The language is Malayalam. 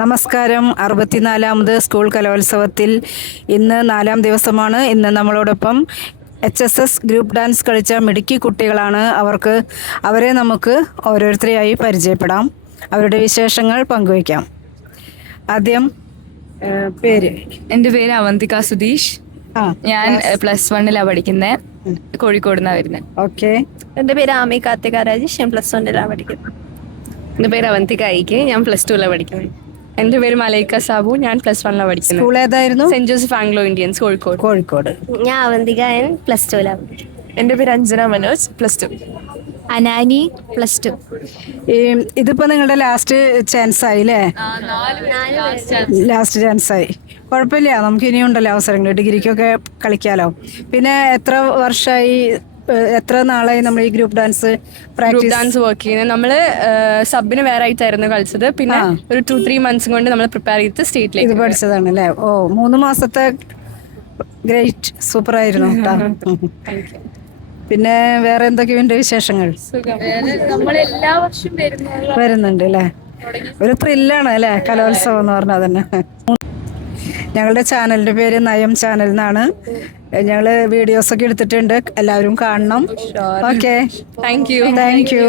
നമസ്കാരം. 64ാമത് സ്കൂൾ കലോത്സവത്തിൽ ഇന്ന് 4ാം ദിവസമാണ്. ഇന്ന് നമ്മളോടൊപ്പം HSS ഗ്രൂപ്പ് ഡാൻസ് കളിച്ച മിടുക്കി കുട്ടികളാണ്. അവരെ നമുക്ക് ഓരോരുത്തരെയായി പരിചയപ്പെടാം. അവരുടെ വിശേഷങ്ങൾ പങ്കുവയ്ക്കാം. ആദ്യം പേര്. എൻ്റെ പേര് അവന്തിക സുധീഷ്. ഞാൻ +1 പഠിക്കുന്നത്. കോഴിക്കോട് നിന്നാണ് വരുന്നത്. ഓക്കെ. എൻ്റെ പേര് ആമി കാർത്തിക രാജേഷ്. ഞാൻ +1 പഠിക്കുന്നത്. എൻ്റെ പേര് അവന്തിക ഐക്ക്. ഞാൻ +2 പഠിക്കുന്നത്. എൻ്റെ പേര് മലൈക്ക സാബു. ഞാൻ +1 പഠിക്കുന്നത്. സ്കൂൾ ഏതായിരുന്നു? Saint Joseph Anglo Indians, Kozhikode. ഞാൻ അവന്തിക എൻ +2. എൻ്റെ പേര് അഞ്ജന മനോജ്, +2. അനാനി +2. ഇതിപ്പോ നിങ്ങളുടെ ലാസ്റ്റ് ചാൻസ് ആയി അല്ലേ? ലാസ്റ്റ് ചാൻസ് ആയി. കുഴപ്പമില്ല, നമുക്ക് ഇനിയുണ്ടല്ലോ അവസരങ്ങൾ. ഡിഗ്രിക്കൊക്കെ കളിക്കാലോ. പിന്നെ എത്ര വർഷമായി, എത്ര നാളായി നമ്മൾ ഈ ഗ്രൂപ്പ് ഡാൻസ് വർക്ക് ചെയ്യുന്നത്? നമ്മള് സബിന് വേറെ ആയിട്ടായിരുന്നു കളിച്ചത്. പിന്നെ ഒരു 2-3 months കൊണ്ട് നമ്മൾ പ്രിപ്പയർ ചെയ്ത് സ്റ്റേറ്റിലേക്ക് ഇത് പഠിച്ചതാണ് അല്ലേ? 3 മാസത്തെ ഗ്രേറ്റ്, സൂപ്പർ ആയിരുന്നു കേട്ടോ. പിന്നെ വേറെ എന്തൊക്കെയുണ്ട് വിശേഷങ്ങൾ? നമ്മളെല്ലാ വർഷവും വരുന്നുണ്ട് അല്ലേ? ഒരു ത്രില്ലാണ് അല്ലേ കലോത്സവം എന്ന് പറഞ്ഞാൽ തന്നെ. ഞങ്ങളുടെ ചാനലിൻ്റെ പേര് നയം ചാനൽ എന്നാണ്. ഞങ്ങൾ വീഡിയോസൊക്കെ എടുത്തിട്ടുണ്ട്, എല്ലാവരും കാണണം. Okay, thank you. Thank you.